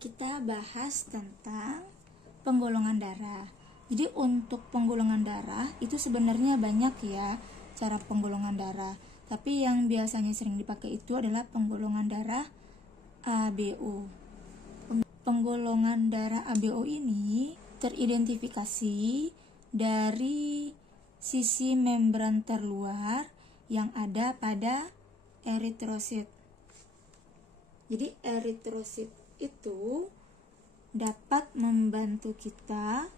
kita bahas tentang penggolongan darah. Jadi untuk penggolongan darah itu sebenarnya banyak ya cara penggolongan darah. Tapi yang biasanya sering dipakai itu adalah penggolongan darah ABO. Penggolongan darah ABO ini teridentifikasi dari sisi membran terluar yang ada pada eritrosit. Jadi eritrosit itu dapat membantu kita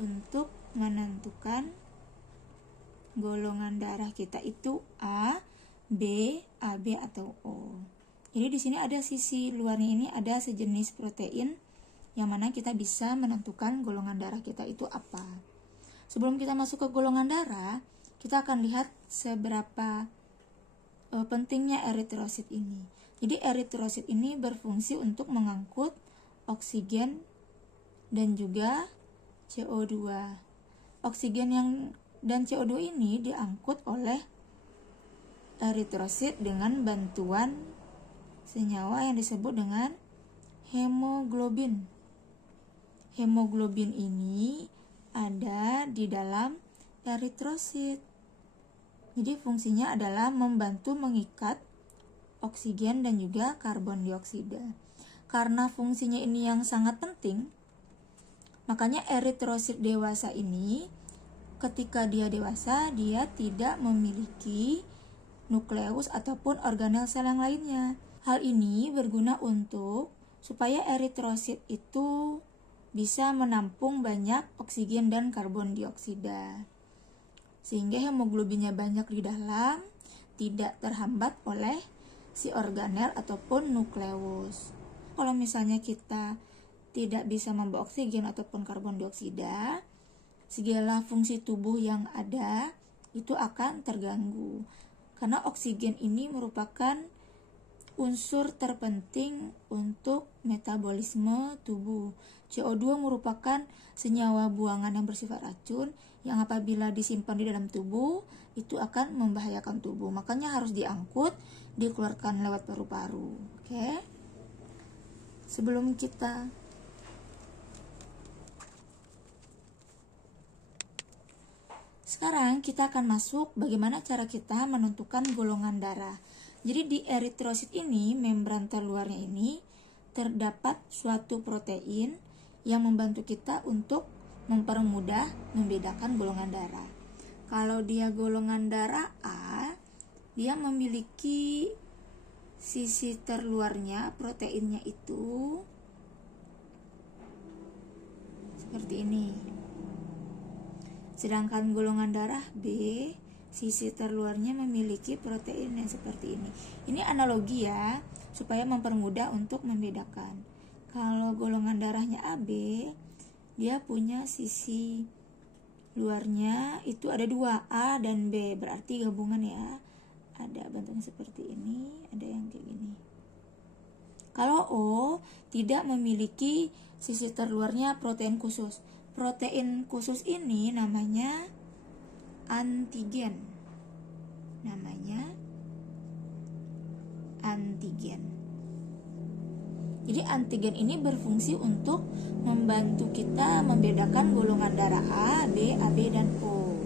untuk menentukan golongan darah kita itu A, B, AB atau O. Jadi di sini ada sisi luarnya ini ada sejenis protein yang mana kita bisa menentukan golongan darah kita itu apa. Sebelum kita masuk ke golongan darah, kita akan lihat seberapa pentingnya eritrosit ini. Jadi eritrosit ini berfungsi untuk mengangkut oksigen dan juga CO2. Oksigen dan CO2 ini diangkut oleh eritrosit dengan bantuan senyawa yang disebut dengan hemoglobin. Hemoglobin ini ada di dalam eritrosit. Jadi fungsinya adalah membantu mengikat oksigen dan juga karbon dioksida. Karena fungsinya ini yang sangat penting, makanya eritrosit dewasa ini ketika dia dewasa dia tidak memiliki nukleus ataupun organel sel yang lainnya. Hal ini berguna untuk supaya eritrosit itu bisa menampung banyak oksigen dan karbon dioksida. Sehingga hemoglobinnya banyak di dalam, tidak terhambat oleh si organel ataupun nukleus. Kalau misalnya kita tidak bisa membawa oksigen ataupun karbon dioksida, segala fungsi tubuh yang ada itu akan terganggu. Karena oksigen ini merupakan unsur terpenting untuk metabolisme tubuh. CO2 merupakan senyawa buangan yang bersifat racun yang apabila disimpan di dalam tubuh itu akan membahayakan tubuh. Makanya harus diangkut, dikeluarkan lewat paru-paru. Oke. Sekarang kita akan masuk bagaimana cara kita menentukan golongan darah. Jadi di eritrosit ini, membran terluarnya ini terdapat suatu protein yang membantu kita untuk mempermudah membedakan golongan darah. Kalau dia golongan darah A, dia memiliki sisi terluarnya proteinnya itu seperti ini. Sedangkan golongan darah B, sisi terluarnya memiliki protein yang seperti ini. Ini analogi ya, supaya mempermudah untuk membedakan. Kalau golongan darahnya AB, dia punya sisi luarnya itu ada dua, A dan B, berarti gabungan ya. Ada bentuknya seperti ini, ada yang kayak gini. Kalau O tidak memiliki sisi terluarnya protein khusus. Protein khusus ini namanya antigen. Jadi antigen ini berfungsi untuk membantu kita membedakan golongan darah A, B, AB, dan O.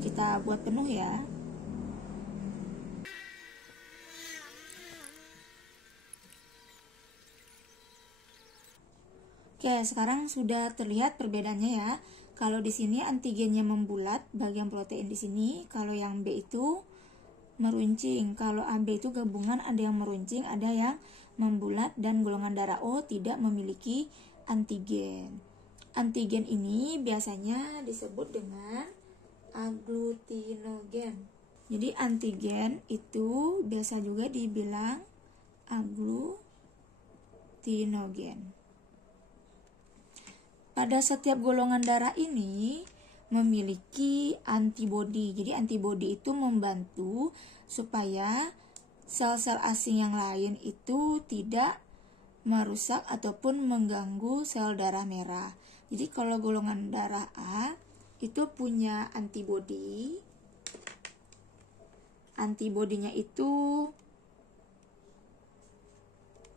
Kita buat penuh ya. Oke, sekarang sudah terlihat perbedaannya ya. Kalau di sini antigennya membulat, bagian protein di sini. Kalau yang B itu meruncing. Kalau AB itu gabungan, ada yang meruncing, ada yang membulat, dan golongan darah O tidak memiliki antigen. Antigen ini biasanya disebut dengan agglutinogen. Jadi antigen itu biasa juga dibilang agglutinogen. Pada setiap golongan darah ini memiliki antibodi. Jadi antibodi itu membantu supaya sel-sel asing yang lain itu tidak merusak ataupun mengganggu sel darah merah. Jadi kalau golongan darah A itu punya antibodi. Antibodinya itu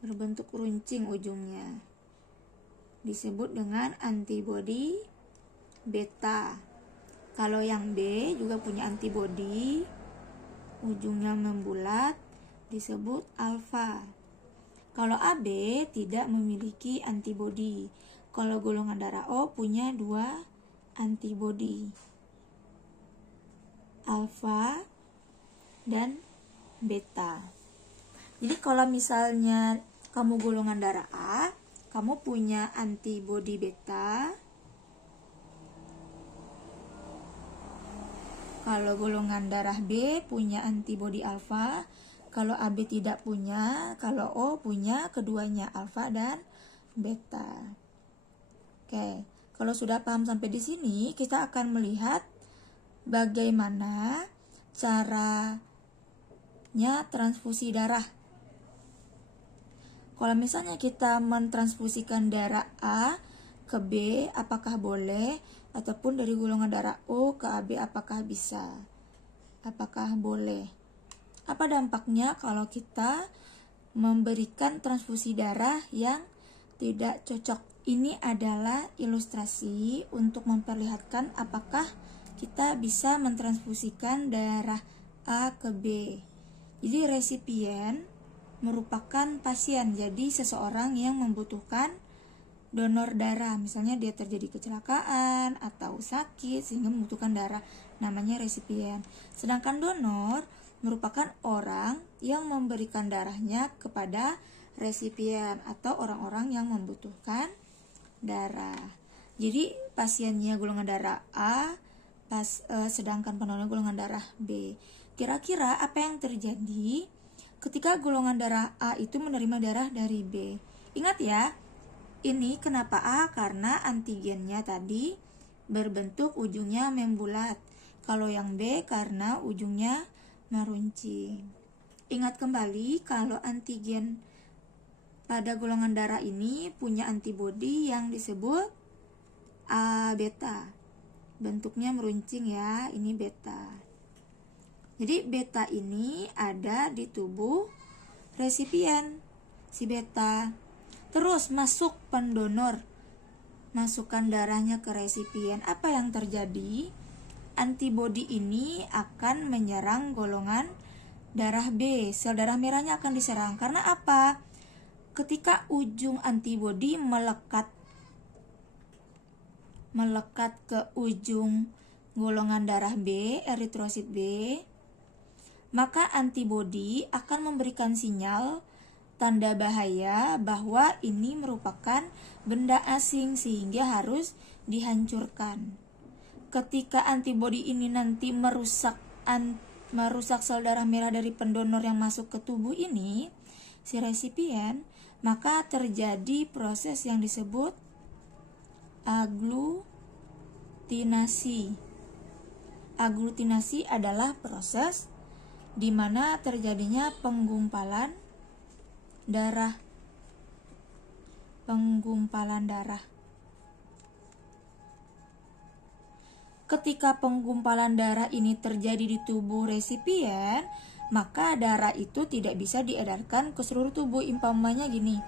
berbentuk runcing ujungnya, disebut dengan antibodi beta. Kalau yang B juga punya antibodi, ujungnya membulat, disebut alfa. Kalau AB tidak memiliki antibodi. Kalau golongan darah O punya 2 antibodi, alfa dan beta. Jadi kalau misalnya kamu golongan darah A, kamu punya antibodi beta. Kalau golongan darah B punya antibodi alfa. Kalau AB tidak punya, kalau O punya keduanya, alfa dan beta. Oke, kalau sudah paham sampai di sini, kita akan melihat bagaimana caranya transfusi darah. Kalau misalnya kita mentransfusikan darah A ke B, apakah boleh? Ataupun dari golongan darah O ke AB, apakah bisa? Apakah boleh? Apa dampaknya kalau kita memberikan transfusi darah yang tidak cocok? Ini adalah ilustrasi untuk memperlihatkan apakah kita bisa mentransfusikan darah A ke B. Jadi resipien merupakan pasien, jadi seseorang yang membutuhkan donor darah. Misalnya dia terjadi kecelakaan atau sakit sehingga membutuhkan darah, namanya resipien. Sedangkan donor merupakan orang yang memberikan darahnya kepada resipien atau orang-orang yang membutuhkan darah. Jadi pasiennya golongan darah A, sedangkan pendonor golongan darah B. Kira-kira apa yang terjadi ketika golongan darah A itu menerima darah dari B? Ingat ya, ini kenapa A? Karena antigennya tadi berbentuk ujungnya membulat. Kalau yang B karena ujungnya meruncing. Ingat kembali kalau antigen pada golongan darah ini punya antibodi yang disebut A beta. Bentuknya meruncing ya, ini beta. Jadi beta ini ada di tubuh resipien, si beta. Terus masuk pendonor, masukkan darahnya ke resipien. Apa yang terjadi? Antibodi ini akan menyerang golongan darah B. Sel darah merahnya akan diserang. Karena apa? Ketika ujung antibodi melekat ke ujung golongan darah B, eritrosit B, maka antibodi akan memberikan sinyal tanda bahaya bahwa ini merupakan benda asing sehingga harus dihancurkan. Ketika antibodi ini nanti merusak sel darah merah dari pendonor yang masuk ke tubuh ini, si resipien, maka terjadi proses yang disebut aglutinasi. Aglutinasi adalah proses di mana terjadinya penggumpalan darah. Ketika penggumpalan darah ini terjadi di tubuh resipien, maka darah itu tidak bisa diedarkan ke seluruh tubuh. Umpamanya gini,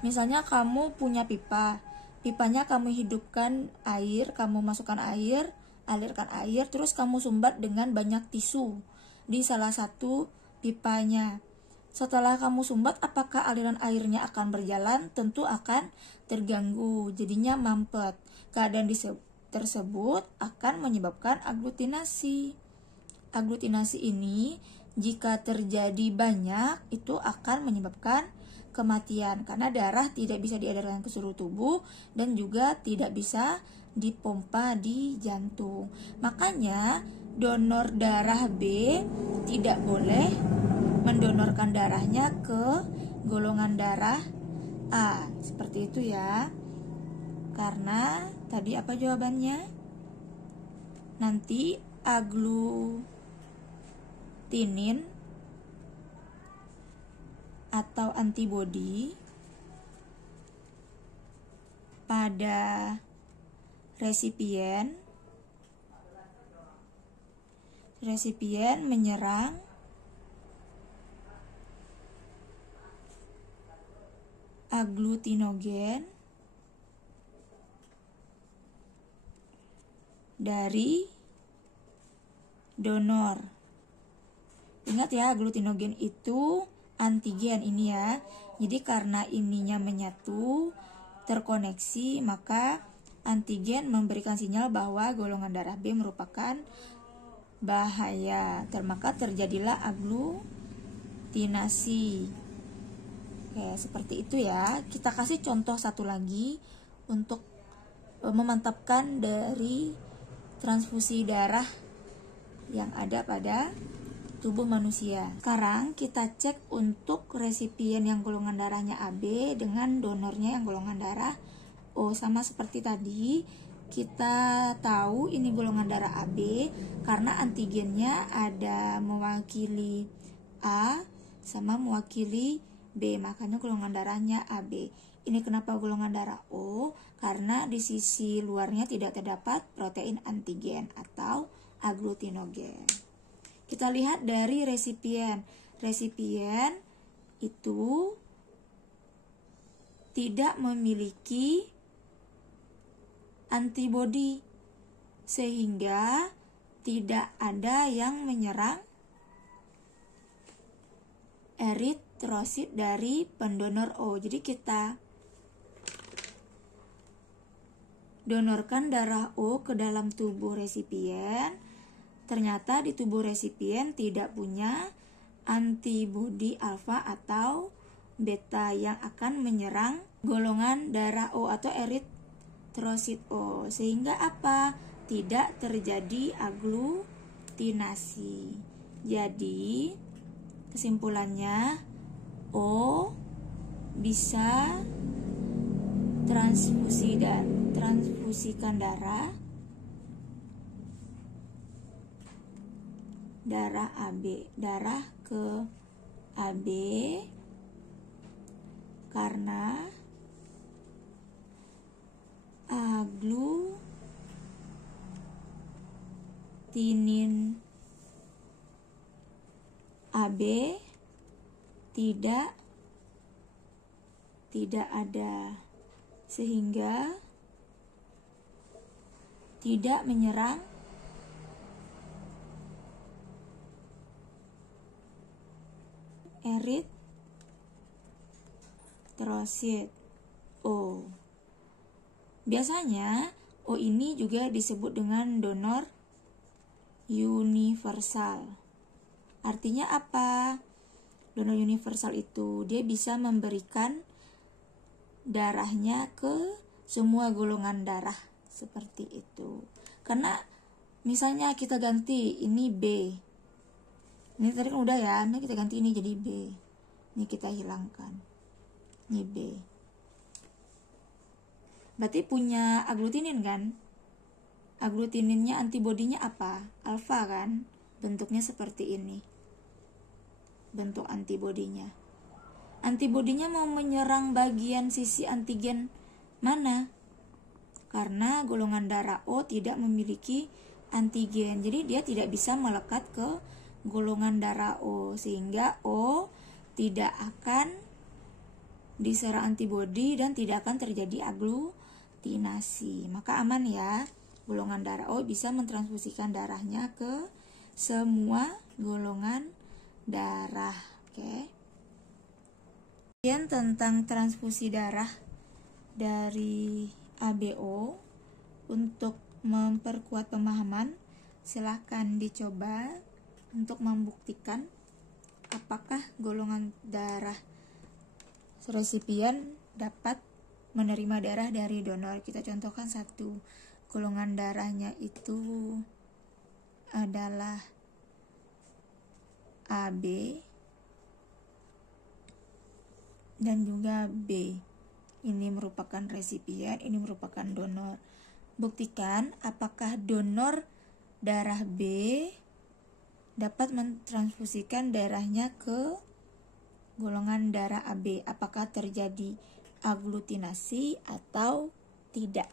misalnya kamu punya pipa, pipanya kamu hidupkan air, kamu masukkan air, alirkan air, terus kamu sumbat dengan banyak tisu di salah satu pipanya. Setelah kamu sumbat, apakah aliran airnya akan berjalan? Tentu akan terganggu, jadinya mampet. Keadaan tersebut akan menyebabkan aglutinasi. Aglutinasi ini jika terjadi banyak itu akan menyebabkan kematian karena darah tidak bisa diedarkan ke seluruh tubuh dan juga tidak bisa dipompa di jantung. Makanya donor darah B tidak boleh mendonorkan darahnya ke golongan darah A. Seperti itu ya. Karena tadi apa jawabannya? Nanti aglutinin atau antibodi pada resipien menyerang aglutinogen dari donor. Ingat ya, aglutinogen itu antigen ini ya. Jadi karena ininya menyatu, terkoneksi, maka antigen memberikan sinyal bahwa golongan darah B merupakan bahaya. Maka terjadilah aglutinasi. Oke, seperti itu ya. Kita kasih contoh satu lagi untuk memantapkan dari transfusi darah yang ada pada tubuh manusia. Sekarang kita cek untuk resipien yang golongan darahnya AB dengan donornya yang golongan darah O. Sama seperti tadi, kita tahu ini golongan darah AB karena antigennya ada mewakili A sama mewakili B, makanya golongan darahnya AB. Ini kenapa golongan darah O? Karena di sisi luarnya tidak terdapat protein antigen atau aglutinogen. Kita lihat dari resipien. Resipien itu tidak memiliki antibodi sehingga tidak ada yang menyerang eritrosit dari pendonor O. Jadi kita donorkan darah O ke dalam tubuh resipien. Ternyata di tubuh resipien tidak punya antibodi alfa atau beta yang akan menyerang golongan darah O atau eritrosit O. Sehingga apa? Tidak terjadi aglutinasi. Jadi kesimpulannya O bisa transfusikan darah ke AB karena aglutinin AB tidak ada sehingga tidak menyerang eritrosit O. Biasanya O ini juga disebut dengan donor universal. Artinya apa? Donor universal itu dia bisa memberikan darahnya ke semua golongan darah seperti itu. Karena misalnya kita ganti ini B. Ini tadi kan udah ya, ini kita ganti ini jadi B. Ini kita hilangkan. Ini B. Berarti punya aglutinin kan? Aglutininnya antibodinya apa? Alfa kan? Bentuknya seperti ini. Bentuk antibodinya. Antibodinya mau menyerang bagian sisi antigen mana? Karena golongan darah O tidak memiliki antigen. Jadi dia tidak bisa melekat ke golongan darah O, sehingga O tidak akan diserang antibodi dan tidak akan terjadi aglutinasi. Maka aman ya, golongan darah O bisa mentransfusikan darahnya ke semua golongan darah. Oke. Kemudian tentang transfusi darah dari ABO, untuk memperkuat pemahaman, silahkan dicoba untuk membuktikan apakah golongan darah resipien dapat menerima darah dari donor. Kita contohkan satu, golongan darahnya itu adalah AB dan juga B. Ini merupakan resipien, ini merupakan donor. Buktikan apakah donor darah B dapat mentransfusikan darahnya ke golongan darah AB. Apakah terjadi aglutinasi atau tidak?